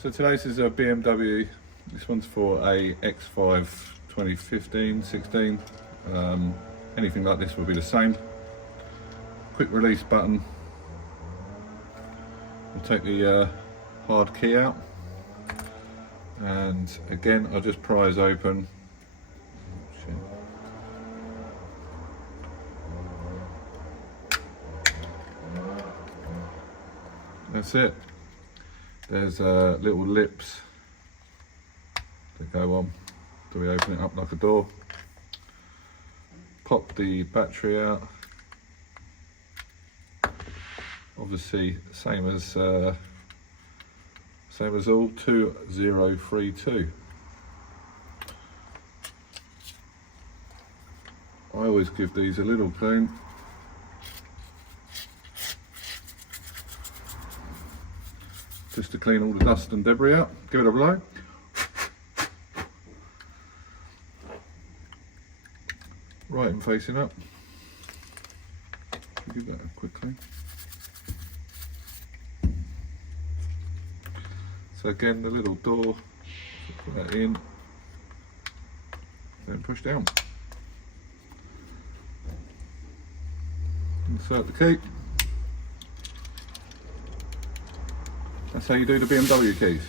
So today's is a BMW. This one's for a X5 2015, 16. Anything like this will be the same. Quick release button. We'll take the hard key out, and again I'll just prise open. That's it. There's little lips that go on. So we open it up like a door. Pop the battery out. Obviously, same as all 2032. I always give these a little clean. Just to clean all the dust and debris out. Give it a blow. Right and facing up. Give that a quick clean. So again, the little door, put that in, then push down. Insert the key. That's how you do the BMW keys.